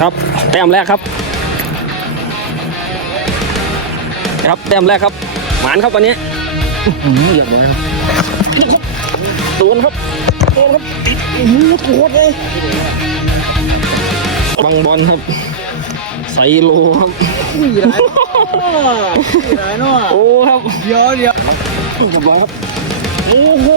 ครับแต้มแรกครับ ครับแต้มแรกครับ หมานครับวันนี้เหยียบมันโดนครับโดนครับโอ้โหโคตรเลยบังบอลครับไซโลครับสี่หลายสี่หลายเนาะโอ้ครับเดี๋ยวเดี๋ยวเรียบร้อยครับโอ้โห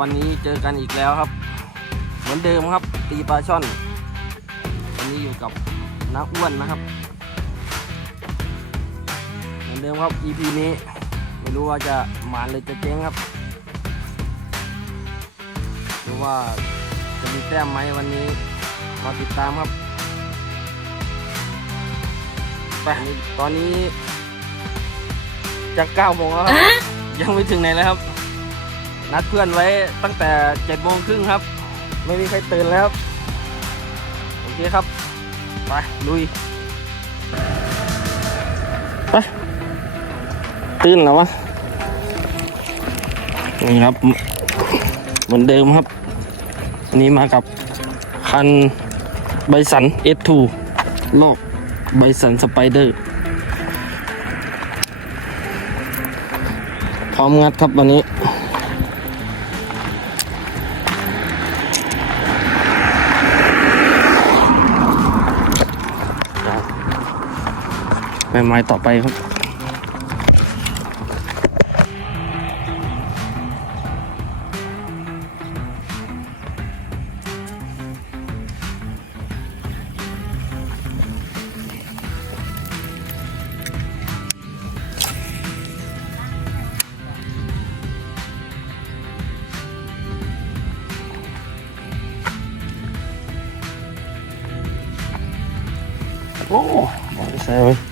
วัสดีครับวันนี้เจอกันอีกแล้วครับ เหมือนเดิมครับ ตีปลาช่อน วันนี้อยู่กับน้าอ้วนนะครับ เหมือนเดิมครับ EP นี้ไม่รู้ว่าจะหมานหรือจะเจ๊งครับหรือว่าจะมีแต้มไหมวันนี้รอติดตามครับไปตอนนี้จะเก้าโมงแล้วครับยังไม่ถึงไหนเลยครับ นัดเพื่อนไว้ตั้งแต่เจ็ดโมงครึ่งครับ ไม่มีใครตื่นแล้ว โอเคครับ ไปลุย ไป ตื่นแล้ววะ นี่ครับ เหมือนเดิมครับ นี่มากับคันไบสัน S2 โลกไบสันสไปเดอร์ พร้อมงัดครับวันนี้ ไปไม้ต่อไปครับ โอ้ใส่ไว้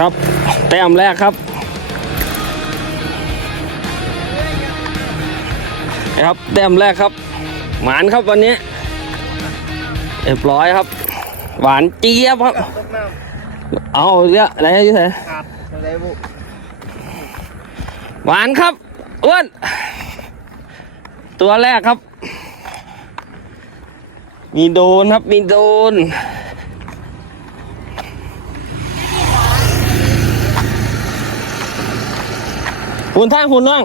ครับ แต้มแรกครับนะครับแต้มแรกครับ หมานครับวันนี้เรียบร้อยครับ หวานเจี๊ยบครับ เอาเยอะอะไรยู่ไหนำขาดอะไรบุหวานครับอ้วนตัวแรกครับ มีโดนครับมีโดน หุ่นท่างหุ่นนั่ง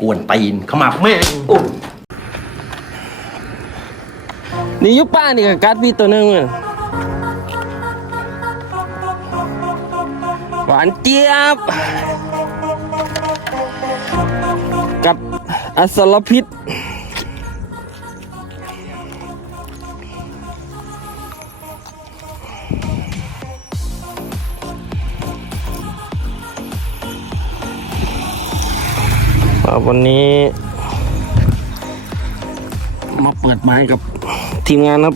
กวนตีนขมับแม่งนี่ยุบป้านี่กับการ์ดพี่ตัวหนึงอะหวานเจี๊ยบ กับอสรพิษ วันนี้ มาเปิดไม้กับทีมงานครับ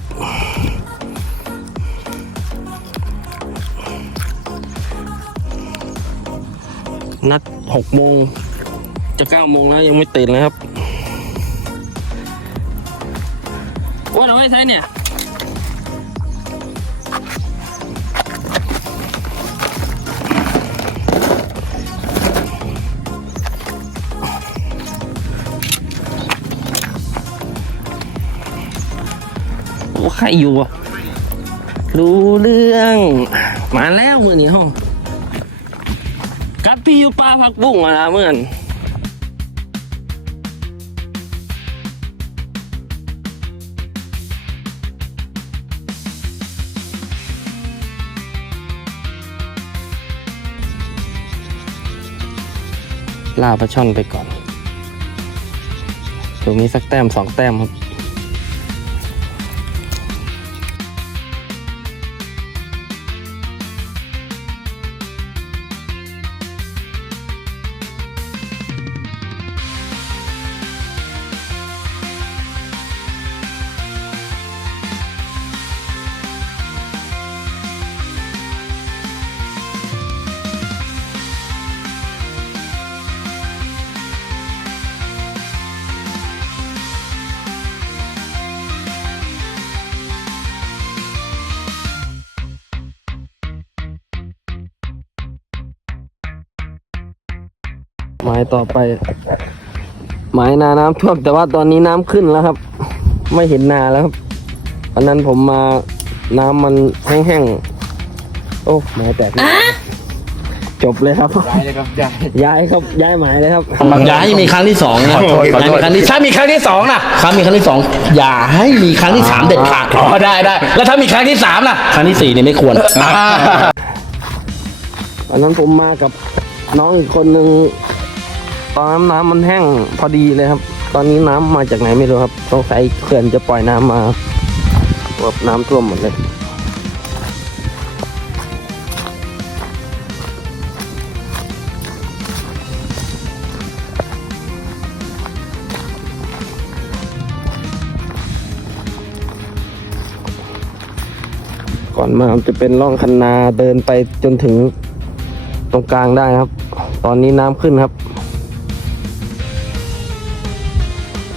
นัดหกโมง จะเก้าโมงแล้วยังไม่ตื่นเลยครับว่าเอาไว้ใช้เนี่ย ครอยู่อะรู้เรื่อง มาแล้วมือนี้ห้องกัดพี่อยู่ปลาผักบุ้งอะนะเมื่อนล่าปลาช่อนไปก่อนตัวนี้สักแต้มสองแต้มครับ หมายต่อไป หมายนาน้ำท่วมแต่ว่าตอนนี้น้ำขึ้นแล้วครับ ไม่เห็นนาแล้วครับวันนั้นผมมาน้ำมันแห้งๆโอ้หมายแตกจบเลยครับย้ายเลยครับย้ายย้ายครับย้ายหมายเลยครับอย่าให้มีครั้งที่สองนะขอโทษขอโทษย่ามีครั้งที่ถ้ามีครั้งที่สองนะครั้งมีครั้งที่สองอย่าให้มีครั้งที่สามเด็ดขาดอ๋อได้ได้แล้วถ้ามีครั้งที่สามล่ะครั้งที่สี่เนี่ยไม่ควรวันนั้นผมมากับน้องอีกคนนึง ตอนนั้นน้ำมันแห้งพอดีเลยครับ ตอนนี้น้ำมาจากไหนไม่รู้ครับสงสัยเขื่อนจะปล่อยน้ำมาแบบน้ำท่วมหมดเลยก่อนมาจะเป็นร่องคันนาเดินไปจนถึงตรงกลางได้ครับ ตอนนี้น้ำขึ้นครับ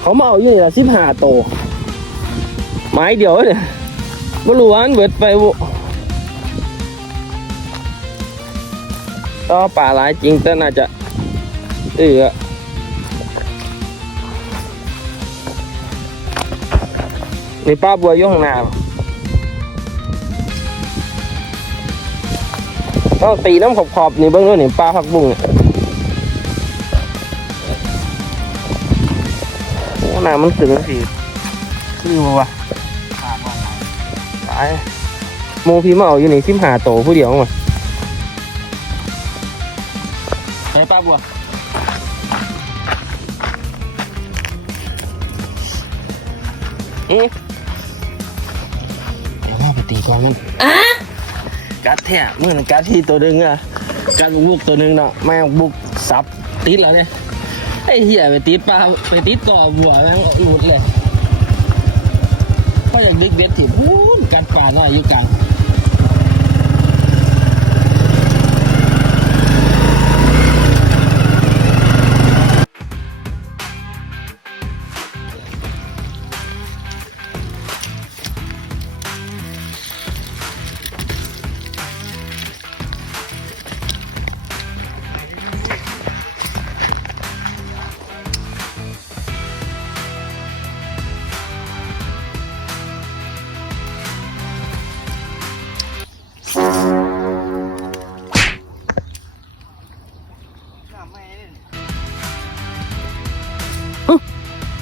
เขามาเอาอยู่นี่ละสิบห้าโตไม้เดียวเนี่ยไม่รู้ว่าอันเบิดไปบุก็ป่าหลายจริงแต่น่าจะเออนี่ป้าบัวอยู่ข้างหน้าต้องตีน้ำขอบขอบๆนี่เบิ้งด้วยนี่ปลาผักบุ้ง เนี่ยโอ้น้ำมันถึงสิคือบ่วะตายโมพี่มาเอาอยู่นี่สิมหาโตผู้เดียวมาไปป้าบัวเอ๊ะเดี๋ยวแม่ไปตีกองมันกัดแท้เมื่อนั้นกัดที่ตัวหนึงอะกัดบุกตัวหนึงเนาะแม่งบุกซับติดแล้วเนี่ยไอ้เหี้ยไปติดปลาไปติดก่อบัวแม่งหลุดเลยก็อยากดึกเด็ดที่พูนกัดปลาหน่อยอยู่กลาง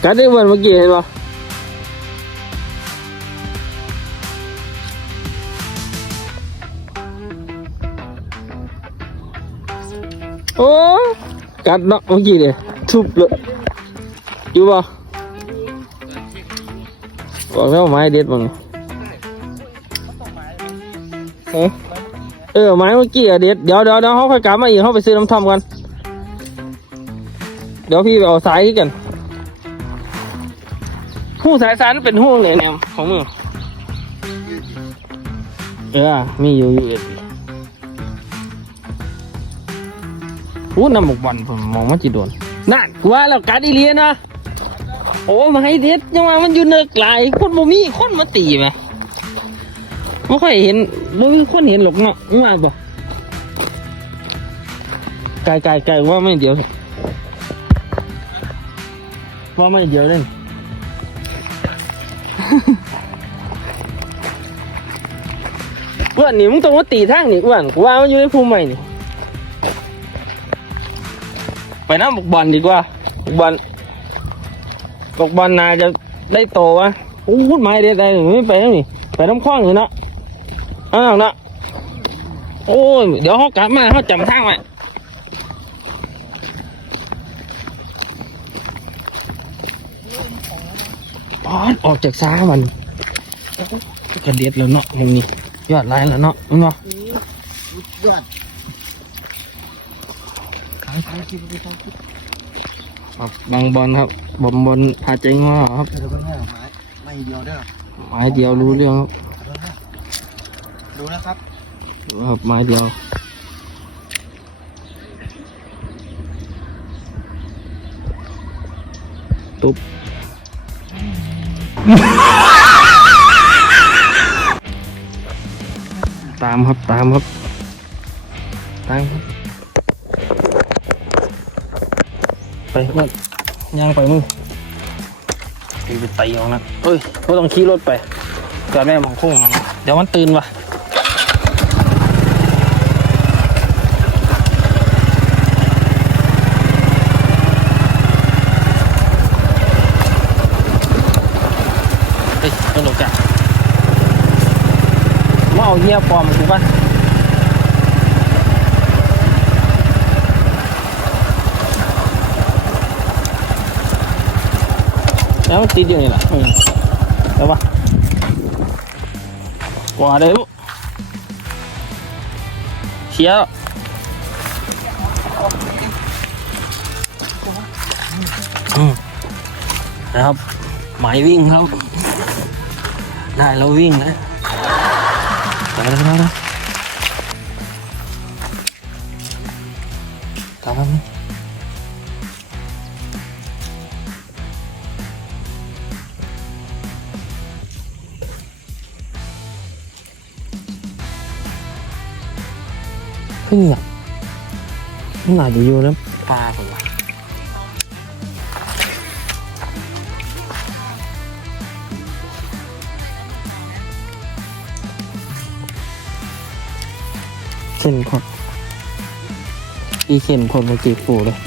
กัดได้เหมือนเมื่อกี้เห็นปะโอ้กัดเนาะเมื่อกี้เลยทุบเลยอยู่ปะบอกแล้วไม้เด็ดมั้งเออเออไม้เมื่อกี้อะเด็ดเดี๋ยวเดี๋ยวเดี๋ยวเขาค่อยกลับมาอีกเขาไปซื้อน้ำท่อมกัน เดี๋ยวพี่ไปเอาสายกัน หูสายสารเป็นหูเนี่ยแนวของมึงเออมีอยู่อยู่เอ็ดหูน้ำหมกวันผมมองว่าจีโดนนั่นว่าแล้วการอีเลียนะโอ้มาให้เด็ดยังว่ามันอยู่เนิกหลายคนบ่มีคนมาตีไหมไม่ค่อยเห็นบ่มีคนเห็นหรอกเนาะว่าบ่ไกลไกลไกลว่าไม่เดียวว่าไม่เดียวเลย อวนนี่มึงต้องมาตีทางนี่อ้วนกูว่ามันอยู่ในภูมิใหม่นี่ ไปน้ำบกบอลดีกว่าบกบอลบกบอลนาจะได้โตวะอู้หูไม้เด็ดได้ไม่ไปนี่ไปน้ำคล้องอยู่นะอ้าวนาะโอ้ยเดี๋ยวเขากลับมาเขาจำทางไว้ ปอดออกจากซ้ามันโอ้กระเด็ดแล้วเนาะมึงนี่ยอดไลน์แล้วเนาะมึงเนาะเดือดขายขายกินไปขายกินครับบางบอลครับบอมบอลพาใจง้อครับเดี๋ยวก็แง่ไม้ไม่เดียวเด้อไม้เดียวรู้เรื่องครับดูนะครับครับไม้เดียวตุ๊บ ตามครับตามครับ ตามครับ ไปมันย่างไปมึงตีไปตีเองนะเอ้ยก็ต้องขี่รถไปเกิดแม่มองพุ่งเอานะเดี๋ยวมันตื่นว่ะ ต้นโอกาสมาเอาเหี้ยปลอมถูกปะแล้วมันติดอยู่นี่แหละอืมแล้วปะว่าได้ปุ๊เชียร์อืมนะครับ หมายวิ่งครับ ได้แล้ววิ่งนะไปแล้วไปแล้วตามมาเพิ่งอยากมันอาจจะอยู่แล้วปลาผมวะ เส้นพอดอีเส้นคนมาจีบปูเลย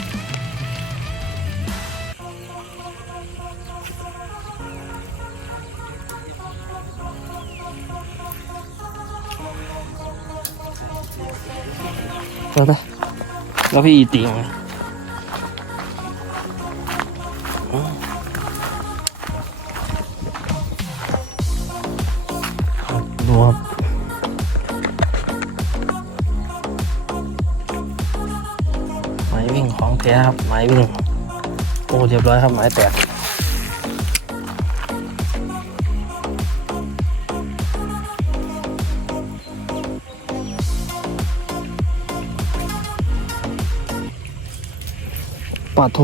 เราไปแล้วพี่อีตีมา ครับไม้วิ่งโอ้เรียบร้อยครับไม้แตกปาดโถ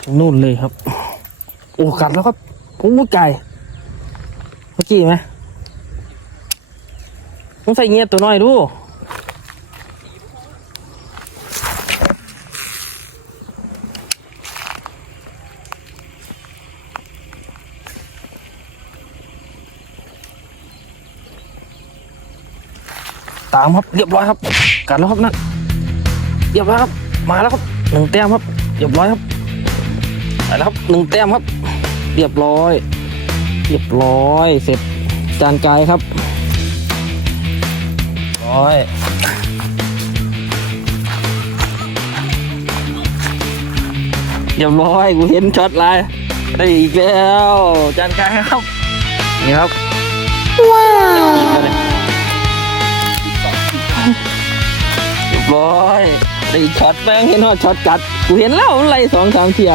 ถึงนู่นเลยครับ โอ้กัดแล้วครับโอ้ไก่เมื่อกี้ไหมต้องใส่เงี้ยตัวน้อยดูามครับเรียบร้อยครับกัดแล้วครับนั่นเรียบร้อยครับมาแล้วครับหนึ่งแต้มครับเรียบร้อยครับไปแล้วครับหนึ่งแต้มครับ เรียบร้อย เรียบร้อยเสร็จจานกายครับร้อยเรียบร้อยกูเห็นช็อตลน์ได้อีกแล้วจานกายครับนี่ครับว้าว ร้อยได้อีกช็อตแม่งเห็นว่าช็อตกัด กูเห็นแล้วมันไล่สองสามเทีย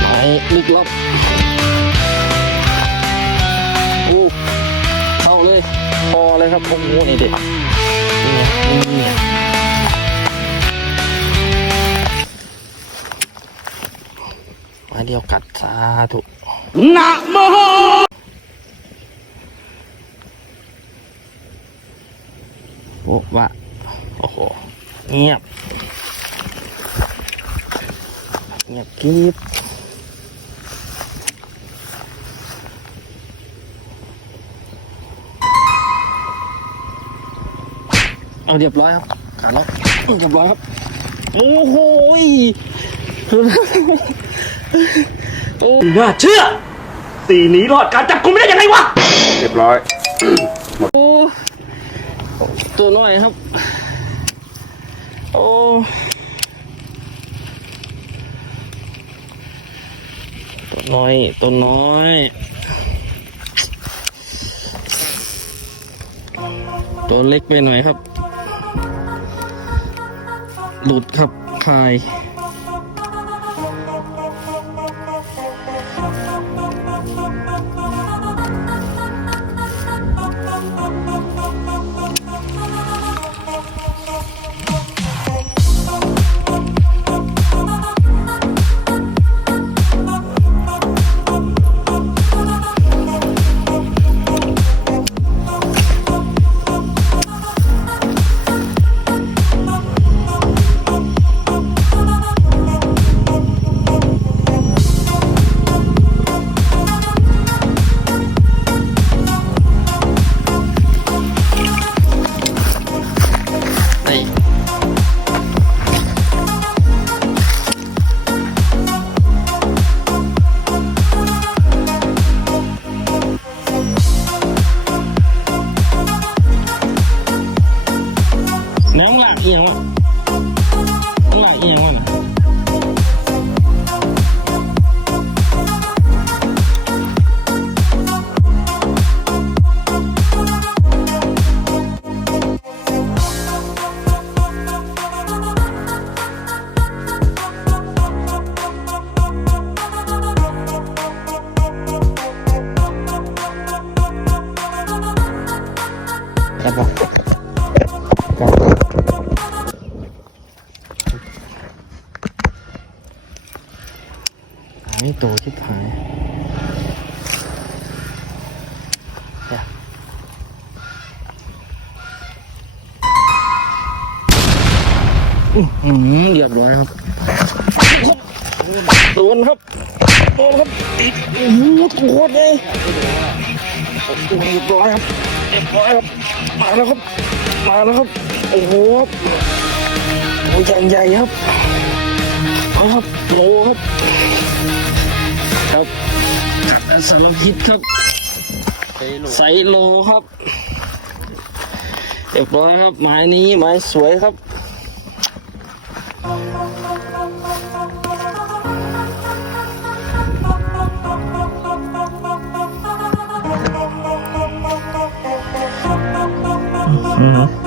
ไหนลึกลับโอ้เข้าเลย พอเลยครับโอ้โหนี่เด็ดนี่ ดียวกัดสาธุนะโมว่าโอ้โห เงียบ เงียบกริบเอาเรียบร้อยครับขาล็อกเรียบร้อยครับ โอ้โหย น่าเชื่อตีหนีรอดการจับกุมได้ยังไงวะ เรียบร้อย โอ้ตัวน้อยครับ โอ้ตัวน้อย ตัวน้อยตัวเล็กไปหน่อยครับ หลุดครับคาย อื้อหือเรียบร้อยครับโดนครับโดนครับติดโอ้โหโคตรเลยโอ้โหเรียบร้อยครับเรียบร้อยครับมาแล้วครับมาแล้วครับโอ้โหครับโอ้ใหญ่ใหญ่ครับเอาครับโอ้ครับครับสารพิษครับไซโลครับเรียบร้อยครับไม้นี้ไม้สวยครับ เ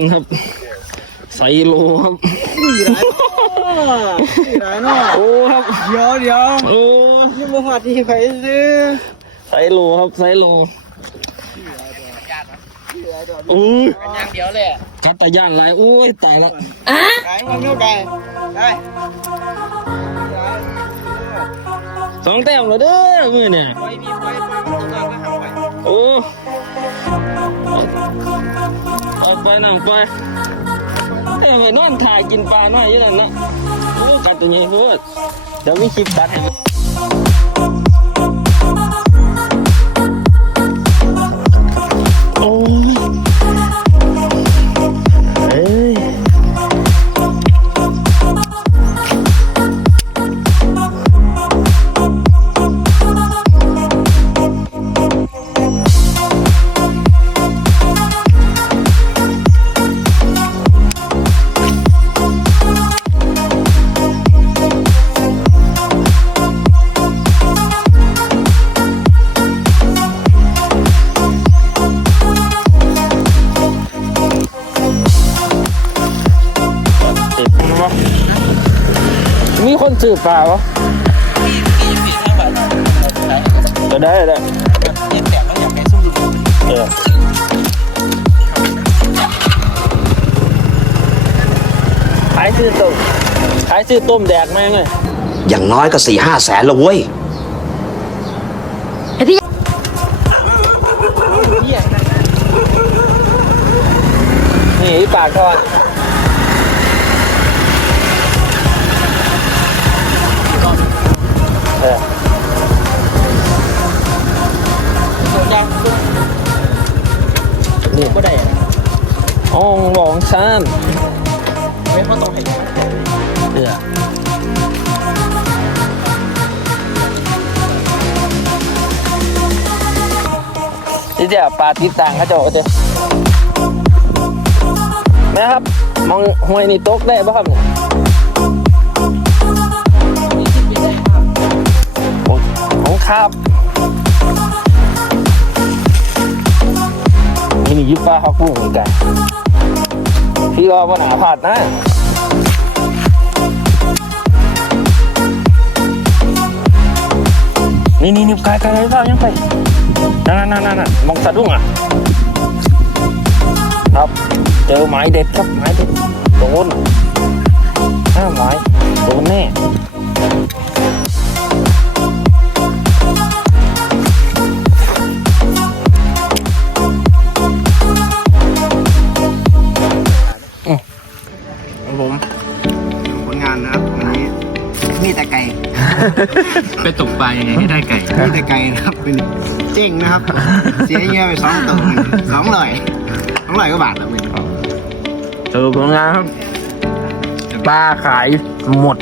บังบอลครับไซโลครับไหนเนาะโอ้ครับเดี๋ยวเดี๋ยวโอ้นี่มาหาที่ใครซื้อไซโลครับไซโลโอ้ยอย่างเดียวเลยกัตตาย่านหลายโอ้ยตายแล้วไก่มันเท่าไก่ได้สองแต้มแล้วเด้อมือเนี่ยไปมีไปไปมันจะมาหาไปโอ้ ออกไปนั่งไปเอ้ยไปนอนถ่ายกินปลาหน่อยอยู่นั่นนะโอ้กัดตัวใหญ่โพูดเดี๋ยวมีคลิปตัดให้ อปลาวะจะได้ได้เย็นแดดแล้วอยากไปสู้ดูเออขายซื้อต้มขายซื้อต้มแดกแม่งเลยอย่างน้อยก็สี่ห้าแสนละเว้ยนี่ปากทอด นี่เดี๋ยวปลาติดต่างเขาจะบอกเจ้แม่ครับมองห้วยนี่ตกได้ป่ะครับเนี่ยโอ้ของครับนี่นี่ยิบปลาเขากุ้งเหมือนกันพี่รอว่าหนาผาดนะนี่นี่นี่กายกายกายเปล่ายังไป นั่นนั่นนั่นมองสะดุ้งอะ ครับ เจอไม้เด็ดครับไม้เด็ดโดนห้าไม้โดนแน่ ปตกปลายังไงให้ได้ไก่มีแต่ไก่นะครับเป็นเจ๊งนะครับ เสียเงี้ยไปสองตัวสองร้อยสองร้อยก็บาทแล้วมึงเจอผลงานครับปลาขายหมด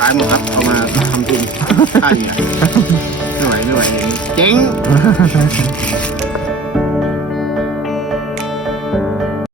ตายหมดครับเอามาทำทุนค่าเหนื่อยไม่ไหวไม่ไหวเจ๊ง